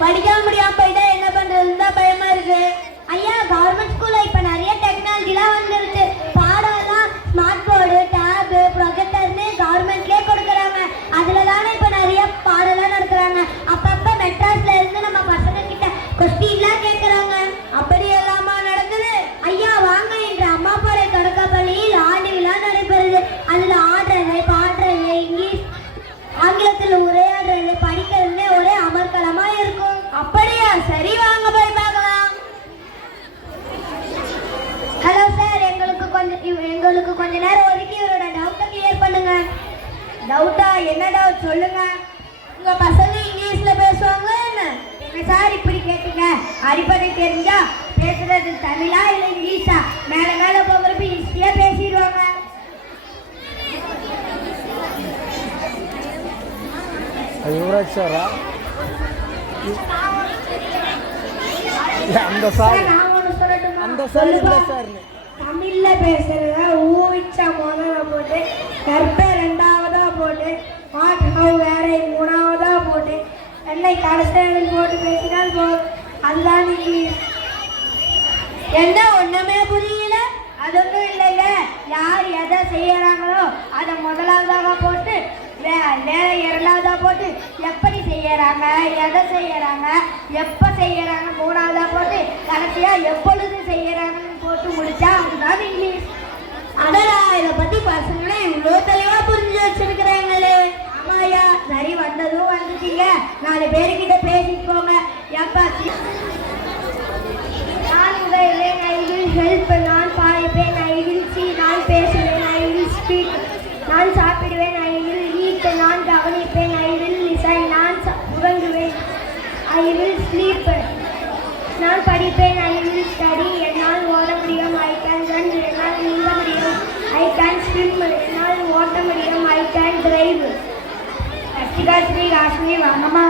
படிக்க முடியாம போயிட்டா என்ன பண்றதுன்னு தான் பயமா இருக்கு. ஐயா, கவர்மெண்ட் ஸ்கூல்ல இப்ப நிறைய டெக்னாலஜிலாம் வந்துருச்சு. பாடம் எல்லாம் ஸ்மார்ட் போர்டு, டேப், ப்ரொஜெக்டர்னு கவர்மெண்ட்லயே கொடுக்குறாங்க. அதுல தானே இப்ப நிறைய பாடம்லாம் நடத்துறாங்க. அப்பப்ப மெட்ராஸ்ல இருந்து நம்ம பசங்க கிட்ட கொஸ்டின்லாம் கேட்கறாங்க. அப்படி எல்லாமா நடக்குது? ஐயா வாங்க, இன்று அம்மாபாறை தொடக்க பள்ளியில் ஆண்டு விழா நடைபெறுது. அதுல ஆடுறது, பாடுறது, இங்கிலீஷ் ஆங்கிலத்தில் உரையாடுறது, படிக்கிறது ஒரே அமர்க்களமா இருக்கும். அப்படியா? சரி, வாங்க போய் பார்க்கலாம். ஹலோ சார், எங்களுக்கு கொஞ்ச நேரம் ஒதுக்கி இவரோட டவுட்டை கிளியர் பண்ணுங்க. டவுட்டா? என்ன டவுட் சொல்லுங்க. உங்க பசங்க இங்கிலீஷ்ல பேசுவாங்க என்ன? என்ன சார் இப்படி கேட்டீங்க? அடிப்படை தெரிஞ்சா பேசுறது தமிழா இல்லை இங்கிலீஷா? மேல மேல போகிறப்ப ஈஸியா பேசிடுவாங்க. யுவராஜ் சாரா? அந்த சார் அந்த சார் இல்ல சார். தமிழ்ல பேசுறத ஊவிச்சா முதல்ல போட்டு, கற்ப ரெண்டாவதா போட்டு, வாட் ஹவ் வேற மூணாவதா போட்டு, என்னை கடைசியில் போட்டு பேசினால் போதும். அதுதான் இங்கிலீஷ். என்ன ஒண்ணுமே புரியல? அது ஒன்றும் இல்லைங்க. யார் எதை செய்யறாங்களோ அதை முதலாவதாக போட்டு, வேற இரண்டாவதா போட்டு, எப்படி செய்யறாங்க, எதை செய்யறாங்க, எப்ப செய்யறாங்க மூணாவதா போட்டு, கடைசியா எப்பொழுது செய்யறாங்கன்னு போட்டு முடிச்சா அதுதான் இங்கிலீஷ். அதடா, இதை பத்தி பசங்களே இவ்வளோ தெளிவா புரிஞ்சு வச்சிருக்கிறாங்களே. ஆமாயா, சரி, வந்ததும் வந்துட்டீங்க, 4 பேருக்கிட்ட பேசிக்கோங்க. எப்பா நான் உதவுவேன், ஐ வில் ஹெல்ப். நான் பாய்ப்பேன், ஐ வில் சி. நான் பேசுவேன், ஐ வில் ஸ்பீக். நான் சாப்பிடுவேன், ஐ வில் ஈட். நான் கவனிப்பேன், ஐ வில் லிசன். நான் உறங்குவேன், ஐ வில் ஸ்லீப். நான் படிப்பேன், ஐ வில் ஸ்டடி. என்னால் ஓட முடியும், ஐ கேன் ரன். என்னால் நீந்த முடியும், ஐ கேன் ஸ்விம். என்னால் ஓட்ட முடியும், I can drive. Rashtika Sri Rashmi வாங்கம்மா.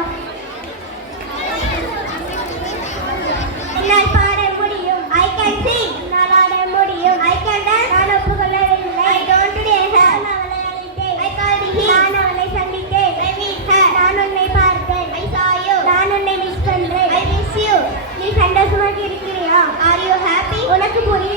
என்னால் பாட முடியும், ஐ கேன் சிங். என்னால் ஆட முடியும், ஐ கேன் டான்ஸ். நான் ஒப்புக்கொள்ளவில்லை, ஐ டோன்ட் டேர். நான் அவளை அழைத்தேன், ஐ கால்ட் ஹிம். நான் அவளை சந்தித்தேன், ஐ மீட் ஹர். நான் உன்னை பார்த்தேன், ஐ saw you. நான் உன்னை மிஸ் பண்றேன், ஐ மிஸ் யூ. நீ சந்தோஷமாக இருக்கிறியா? Are you happy? உனக்கு புரிய